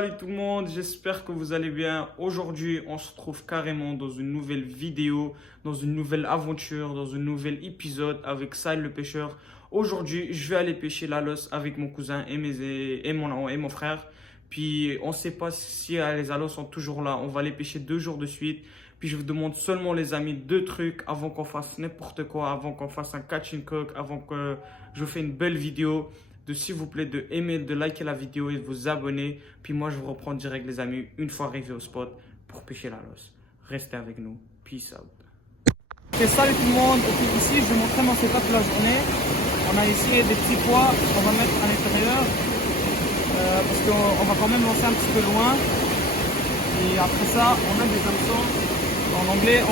Salut tout le monde, j'espère que vous allez bien. Aujourd'hui, on se trouve carrément dans une nouvelle vidéo, dans une nouvelle aventure, dans un nouvel épisode avec Sahel le pêcheur. Aujourd'hui, je vais aller pêcher la losse avec mon cousin et mon frère. Puis, on ne sait pas si les alos sont toujours là. On va les pêcher 2 jours de suite. Puis, je vous demande seulement, les amis, 2 trucs avant qu'on fasse n'importe quoi, avant qu'on fasse un catch and cook, avant que je fasse une belle vidéo. S'il vous plaît, de aimer, de liker la vidéo et de vous abonner. Puis moi, je vous reprends direct, les amis, une fois arrivé au spot pour pêcher la losse. Restez avec nous. Peace out. Ok, salut tout le monde. Ok, ici, je vais montrer mon setup de la journée. On a ici des petits pois qu'on va mettre à l'intérieur. Parce qu'on va quand même lancer un petit peu loin. Et après ça, on a des hameçons. En anglais,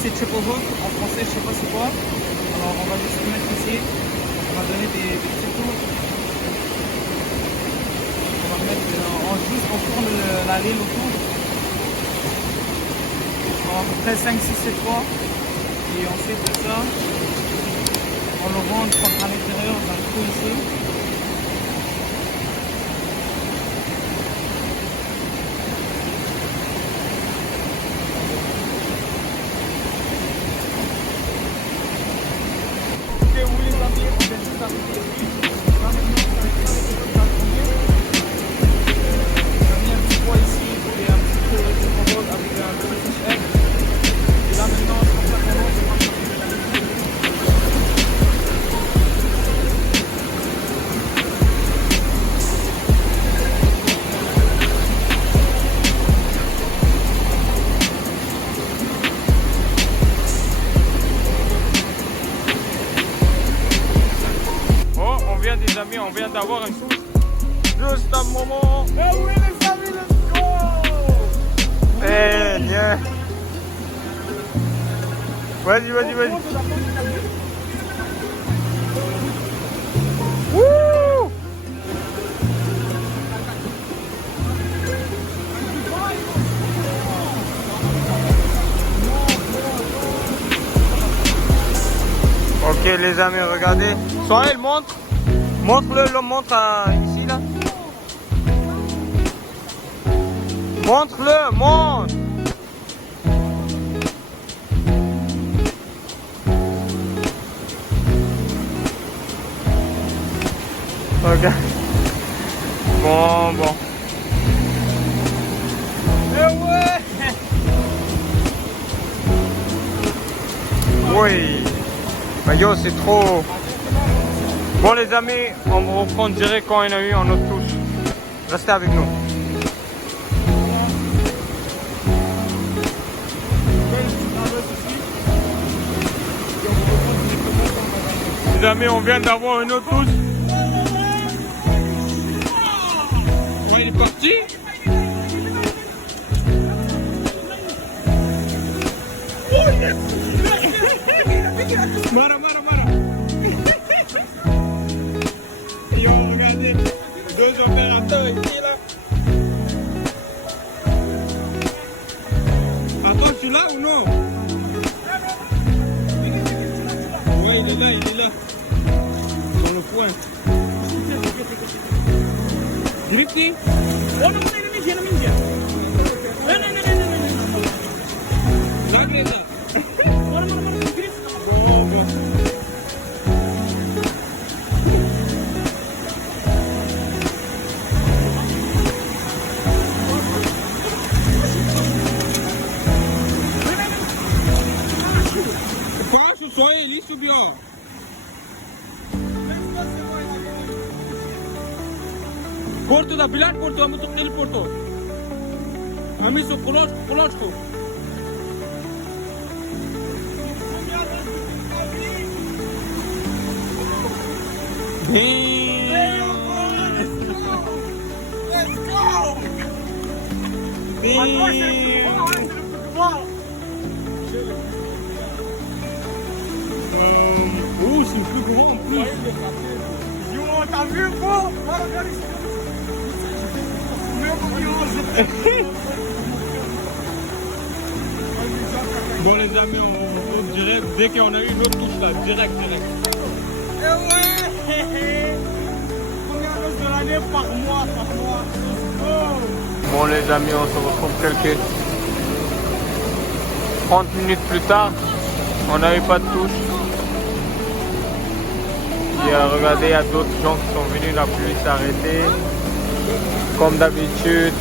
c'est triple hook. En français, je sais pas c'est quoi. Alors, on va juste le mettre ici. On va donner des petits tours. On va mettre on tourne la ligne autour. À peu près 5, 6, 7 fois. Et ensuite de ça, on le rentre à l'intérieur dans le trou ici. Les amis, on vient d'avoir une sauce. Juste un moment. Eh oui les amis, let's go! Eh, yeah. Vas-y. Wouh! Ok les amis, regardez. Sohail, montre. Montre-le, montre ici là. Montre-le, montre. Ok. Bon. Eh ouais! Oui. Bah yo, c'est trop. Bon les amis, on va reprendre direct quand il y en a eu en autre touche. Restez avec nous. Les amis, on vient d'avoir une autre touche. Ouais, il est parti. Mara. Yo, regardez, 2 opérateurs ici là. Attends, tu l'as ou non? Ouais, il est là. Dans le coin. Drifty? Oh non, Bon. Sohail, isso bio. Porto da bilat porto, amo to tel porto. Ami so kolojko. Oh, c'est plus gros en plus. Yo, t'as vu, gros? Bon les amis, on direct, dès qu'on a eu une autre touche là, direct. Eh ouais. Combien de l'année par mois. Oh. Bon les amis, on se retrouve quelques 30 minutes plus tard. On n'avait pas de touche. Et regardez, il y a d'autres gens qui sont venus, la pluie s'est arrêtée. Comme d'habitude.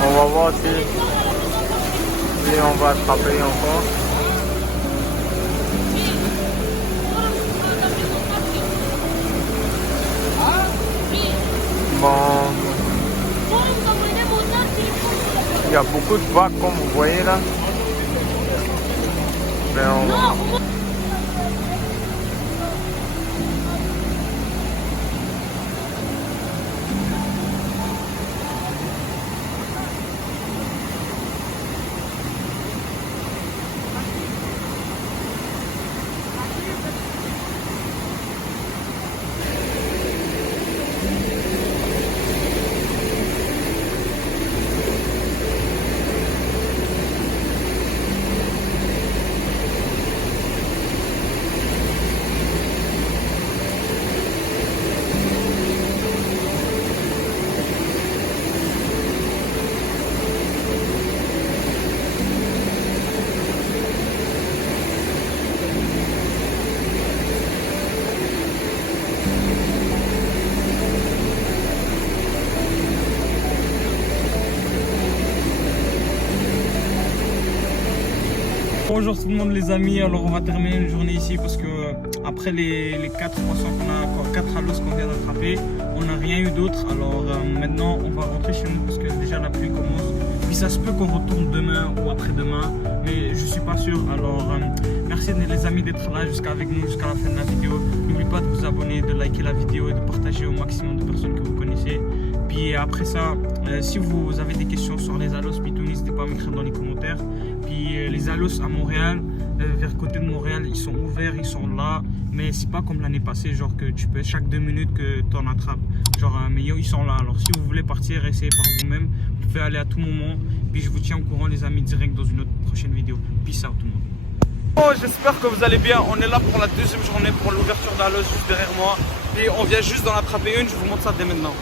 On va voir si on va attraper encore. Bon, il y a beaucoup de vagues comme vous voyez là. Mais bonjour tout le monde les amis, alors on va terminer une journée ici parce que après les 4 poissons qu'on a, 4 halos qu'on vient d'attraper, on n'a rien eu d'autre. Alors maintenant on va rentrer chez nous parce que déjà la pluie commence. Puis ça se peut qu'on retourne demain ou après-demain, mais je suis pas sûr. Alors merci les amis d'être là avec nous jusqu'à la fin de la vidéo. N'oubliez pas de vous abonner, de liker la vidéo et de partager au maximum de personnes que vous connaissez. Puis après ça, si vous avez des questions sur les halos Pitou, n'hésitez pas à m'écrire dans les commentaires. Puis les halos à Montréal, vers côté de Montréal, ils sont ouverts, ils sont là. Mais c'est pas comme l'année passée, genre que tu peux chaque 2 minutes que tu en attrapes. Genre, mais ils sont là. Alors si vous voulez partir, essayez par vous-même. Vous pouvez aller à tout moment. Puis je vous tiens au courant les amis direct dans une autre prochaine vidéo. Peace out tout le monde. Oh, j'espère que vous allez bien. On est là pour la deuxième journée pour l'ouverture d'halos juste derrière moi. Et on vient juste d'en attraper une, je vous montre ça dès maintenant.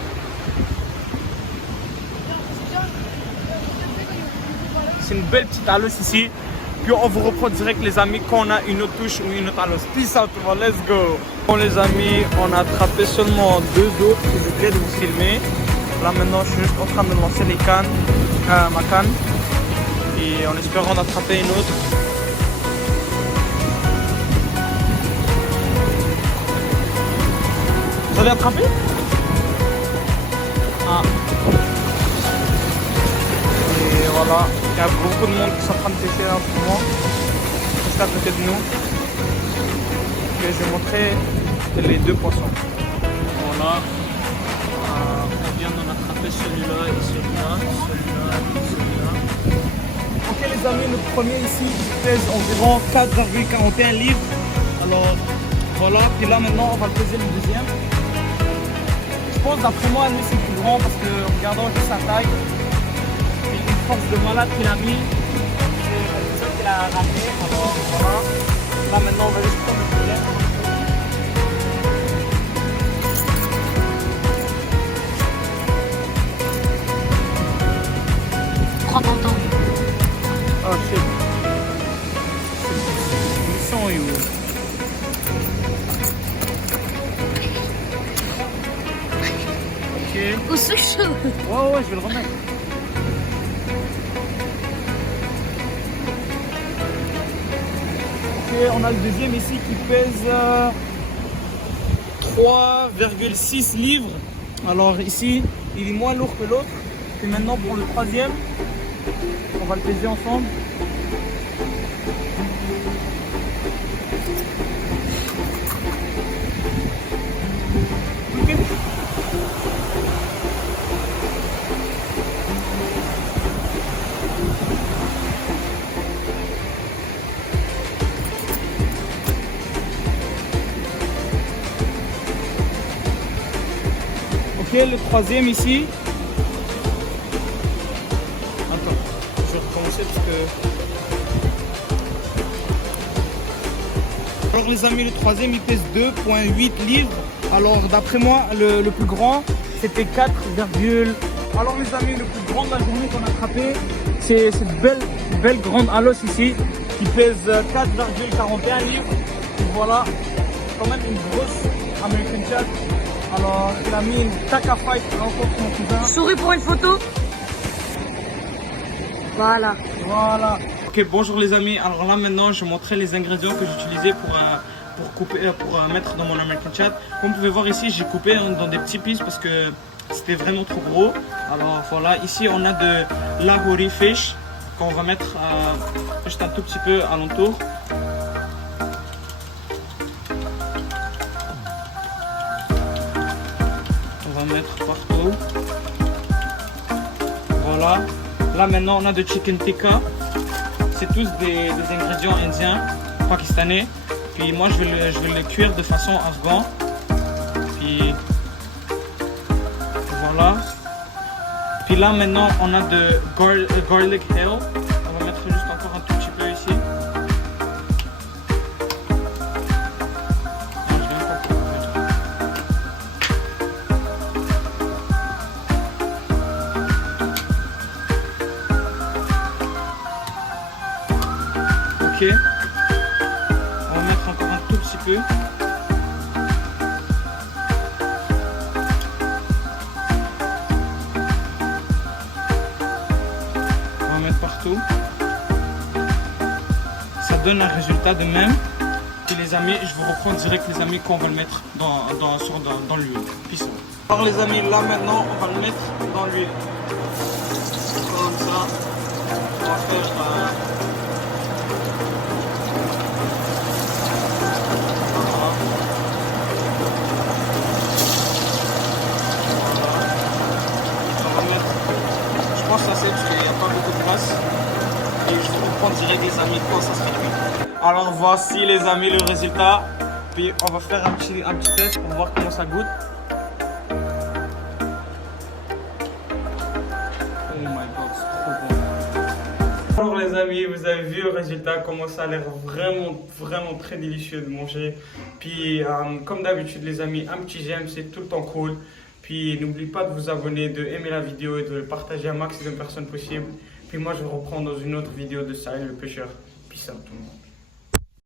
C'est une belle petite halos ici. Puis on vous reprend direct les amis quand on a une autre touche ou une autre halos. Peace out tout le monde, let's go. Bon les amis, on a attrapé seulement 2 autres. J'essaie de vous filmer. Là maintenant je suis juste en train de lancer les cannes, ma canne. Et en espérant en attraper une autre. Vous allez attraper? Ah. Et voilà, il y a beaucoup de monde qui sont en train de pêcher là en ce moment, juste à côté de nous. Et je vais montrer les 2 poissons. Voilà, on vient d'en attraper celui-là et celui-là, celui-là et celui-là. Ok les amis, le premier ici pèse environ 4,41 livres. Alors voilà, puis là maintenant on va peser le deuxième. Je pense d'après moi lui c'est plus grand parce que regardons juste sa taille. Force de malade qu'il a mis, c'est ça qu'il a ramené. Alors voilà, là maintenant on va juste prendre le filet. Prends ton temps. Oh shit. Ils sont où? Ok. Au souche. Ouais, je vais le remettre. On a le deuxième ici qui pèse 3,6 livres. Alors ici, il est moins lourd que l'autre. Et maintenant pour le troisième, on va le peser ensemble. Okay. Ok, le troisième ici. Attends, je vais recommencer parce que... Alors les amis, le troisième il pèse 2,8 livres. Alors d'après moi, le plus grand c'était 4, alors les amis, le plus grand de la journée qu'on a attrapé, c'est cette belle grande alos ici qui pèse 4,41 livres. Et voilà, quand même une grosse American Chat. Alors il a mis une Taka Fight encore mon cousin. Souris pour une photo. Voilà. Ok, bonjour les amis. Alors là maintenant, je vais montrer les ingrédients que j'utilisais pour couper, pour mettre dans mon American Chat. Comme vous pouvez voir ici, j'ai coupé dans des petits pieces parce que c'était vraiment trop gros. Alors voilà, ici on a de lahori fish qu'on va mettre juste un tout petit peu alentour. On va mettre partout. Voilà. Là maintenant on a de chicken tikka. C'est tous des ingrédients indiens, pakistanais. Puis moi je vais le cuire de façon afghan. Puis voilà. Puis là maintenant on a de garlic hill. On va mettre juste encore un tout petit peu ici. Ok. On va mettre encore un tout petit peu. Partout. Ça donne un résultat de même. Et les amis, je vous reprends direct les amis quand on va le mettre dans l'huile. Alors les amis, là maintenant on va le mettre dans l'huile. Comme ça. On va faire voilà. On va mettre, je pense que ça c'est parce qu'il n'y a pas beaucoup de place. Et je vous reprends direct les amis quand ça sera cuit. Alors voici les amis le résultat. Puis on va faire un petit test pour voir comment ça goûte. Oh my god, c'est trop bon. Alors les amis, vous avez vu le résultat, comment ça a l'air vraiment très délicieux de manger. Puis comme d'habitude les amis, un petit j'aime, c'est tout le temps cool. Puis n'oubliez pas de vous abonner, de aimer la vidéo et de le partager à un maximum de personnes possible. Puis moi je vous reprends dans une autre vidéo de Saïd le pêcheur. Peace out tout le monde.